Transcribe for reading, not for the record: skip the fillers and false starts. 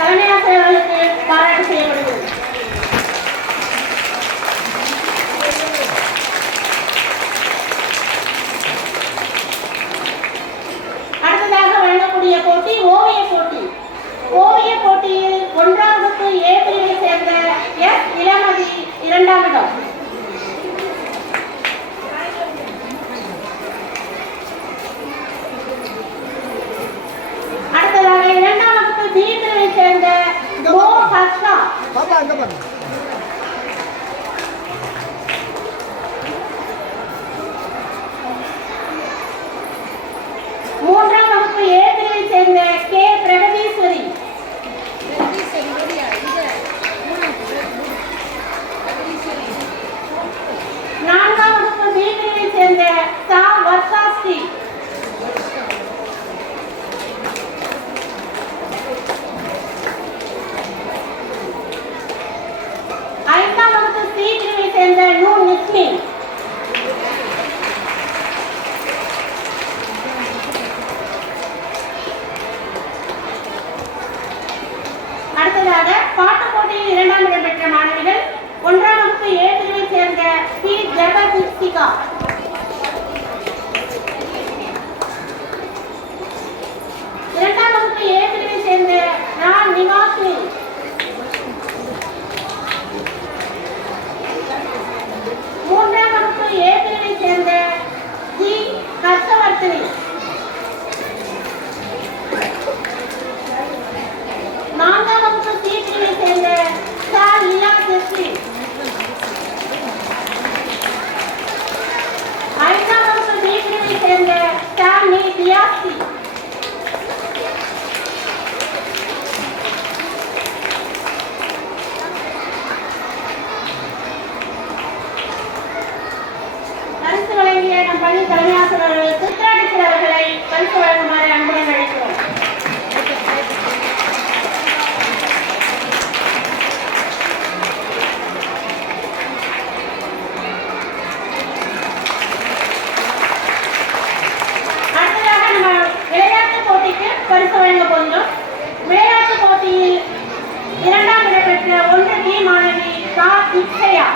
தலைமை ஆசிரியர்களுக்கு பாராட்டு செய்யப்படுகிறது. அடுத்ததாக வழங்கக்கூடிய போட்டி ஓவிய போட்டி. ஓவிய போட்டியில் 1ஆம் வகுப்பு ஏ பிரிவை சேர்ந்த எஸ் இளமதி 2ஆம் இடம். அடுத்ததாக 2ஆம் வகுப்பு பி பிரிவை சேர்ந்த மோ ஹர்ஷா. 3ஆம் வகுப்பு ஏ பிரிவை சேர்ந்த கே பிரகதீஸ்வரி. 4ஆம் வகுப்பு பி பிரிவை சேர்ந்த சா வர்ஷாஸ்ரீ. 5ஆம் வகுப்பு சி பிரிவை சேர்ந்த நூ நிஸ்மி. 2ஆம் இடம் பெற்ற மாணவிகள் 1ஆம் வகுப்பு ஏ பிரிவை சேர்ந்த பி ஜெகதீஷிகா. 2ஆம் வகுப்பு ஏ பிரிவை சேர்ந்த ரா நிவாசினி. 3ஆம் வகுப்பு ஏ பிரிவை சேர்ந்த ஜி ஹர்ஷவர்தனி. 4ஆம் வகுப்பு சி பிரிவை சேர்ந்த சா லியா ஜெஸ்ஸி. 5ஆம் வகுப்பு பி பிரிவை சேர்ந்த சா மீ டியாசி. பரிசு வழங்கிய நம் பள்ளி தலைமை ஆசிரியர்களுக்கு சித்ராடிச்சர் அவர்களை பரிசு வழங்குமாறு அன்புடன் அழைக்கிறோம். பரிசு வழங்க போகிறோம். விளையாட்டு போட்டியில் 2ஆம் இடம் பெற்ற 1 பி மாணவி கா இக்ஷயா.